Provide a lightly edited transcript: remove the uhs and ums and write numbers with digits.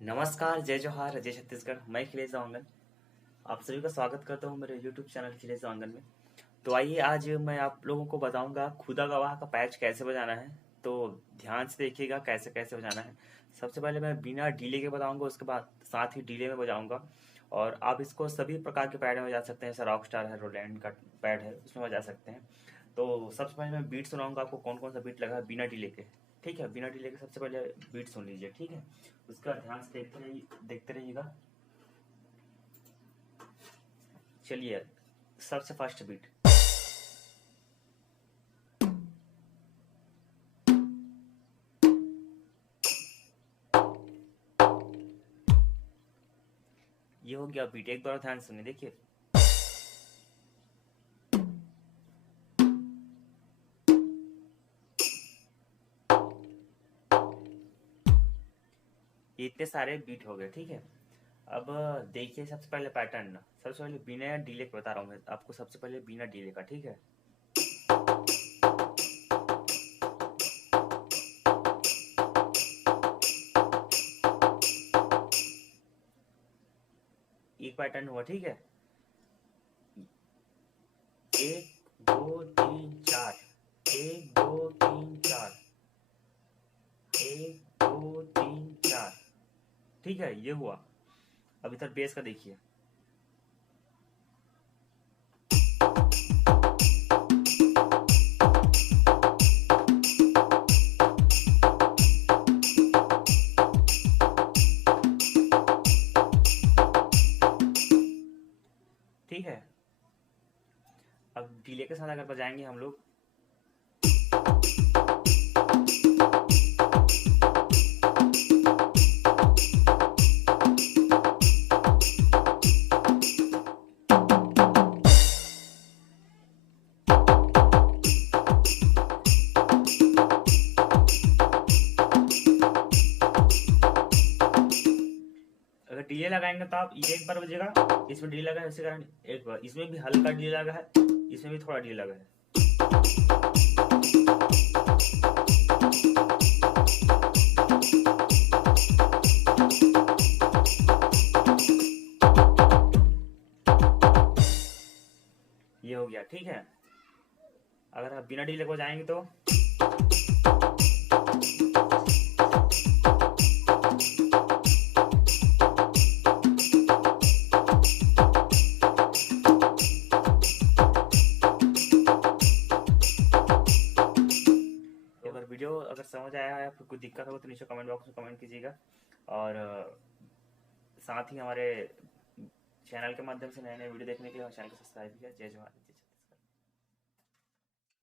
नमस्कार, जय जोहार, जय छत्तीसगढ़। मैं अखिलेश वांगन आप सभी का स्वागत करता हूं मेरे यूट्यूब चैनल अखिलेश वांगन में। तो आइए आज मैं आप लोगों को बताऊंगा खुदा गवाह का पैच कैसे बजाना है। तो ध्यान से देखिएगा कैसे कैसे बजाना है। सबसे पहले मैं बिना डीले के बताऊंगा, उसके बाद साथ ही डीले में बजाऊंगा। और आप इसको सभी प्रकार के पैड में बजा सकते हैं, जैसे रॉक स्टार है, रोलैंड का पैड है, उसमें बजा सकते हैं। तो सबसे पहले मैं बीट सुनाऊंगा आपको, कौन कौन सा बीट लगा है बिना डीले के। ठीक है, बिना डीले के सबसे पहले बीट सुन लीजिए। ठीक है, उसका ध्यान से देखते रहिएगा। चलिए, सबसे फर्स्ट बीट। ये हो गया बीट, एक बार ध्यान सुनिए, देखिए। ये इतने सारे बीट हो गए। ठीक है, अब देखिए सबसे पहले पैटर्न। सबसे पहले बिना डीले के बता रहा हूँ मैं आपको, सबसे पहले बिना डीले का। ठीक है, एक पैटर्न हुआ। ठीक है, एक दो तीन चार, एक दो तीन चार, एक दो तीन चार। ठीक है, ये हुआ। अब इधर बेस का देखिए। ठीक है, अब डीले के साथ अगर बजाएंगे हम लोग, अगर डीले लगाएंगे तो आप ये एक बार बजेगा, इसमें डीले लगा है, इसी कारण एक बार इसमें भी हल्का डीले लगा है, इसमें भी थोड़ा डीले लगा है। ये हो गया। ठीक है, अगर आप बिना डीले को जाएंगे तो अगर वीडियो अगर समझ आया है, आपको कोई दिक्कत हो तो नीचे कमेंट बॉक्स में कमेंट कीजिएगा। और साथ ही हमारे चैनल के माध्यम से नए नए वीडियो देखने के लिए हमारे चैनल को सब्सक्राइब किया। जय जवान जय